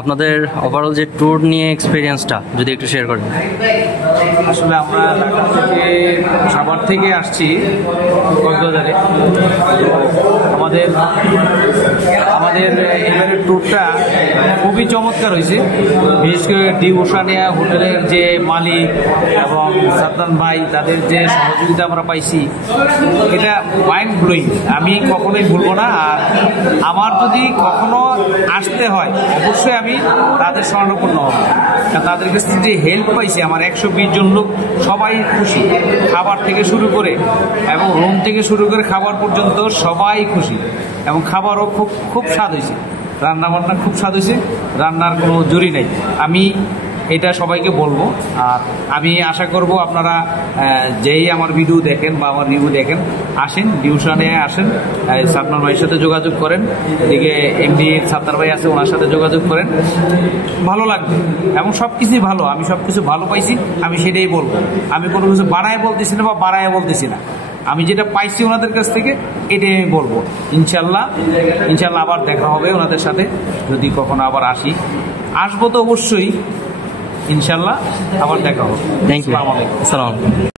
আপনাদের ওভারঅল যে ট্যুর নিয়ে এক্সপিরিয়েন্সটা যদি একটু শেয়ার করেন। আসলে আমরা ঢাকা থেকে সাভার থেকে আসছি কক্সবাজারে। আমাদের এবারের ট্যুরটা খুবই চমৎকার হয়েছে। বিশেষ করে ডি ওশানিয়া হোটেলের যে মালিক এবং সাদ্দান ভাই, তাদের যে সহযোগিতা আমরা পাইছি, এটা মাইন্ড ব্লোয়িং, আমি কখনোই ভুলবো না। আর আমার যদি কখনো আসতে হয় অবশ্যই আমি তাদের স্মরণাপন্ন হব। তাদের কাছ থেকে যে হেল্প পাইছি, আমার 120 জন লোক সবাই খুশি, খাবার থেকে শুরু করে এবং রুম থেকে শুরু করে খাবার পর্যন্ত সবাই খুশি। এবং খাবারও খুব স্বাদ হয়েছে, রান্নাবান্না খুব স্বাদ হয়েছে, রান্নার কোনো জুরি নেই। আমি এটা সবাইকে বলবো। আর আমি আশা করব আপনারা যেই আমার ভিডিও দেখেন বা আমার রিভিউ দেখেন, আসেন ডিউশনে, আসেন সাদ্দান ভাইয়ের সাথে যোগাযোগ করেন। এদিকে এমডি সাত্তার ভাই আছে, ওনার সাথে যোগাযোগ করেন, ভালো লাগবে। এবং সব কিছুই ভালো, আমি সব কিছু ভালো পাইছি, আমি সেটাই বলবো। আমি কোনো কিছু বাড়ায় বলতেছি না বা বাড়ায় বলতেছি না, আমি যেটা পাইছি ওনাদের কাছ থেকে এটাই আমি বলবো। ইনশাল্লাহ আবার দেখা হবে ওনাদের সাথে, যদি কখনো আবার আসবো তো অবশ্যই ইনশাল্লাহ আবার দেখা হবে। Thank you. আসসালামু আলাইকুম।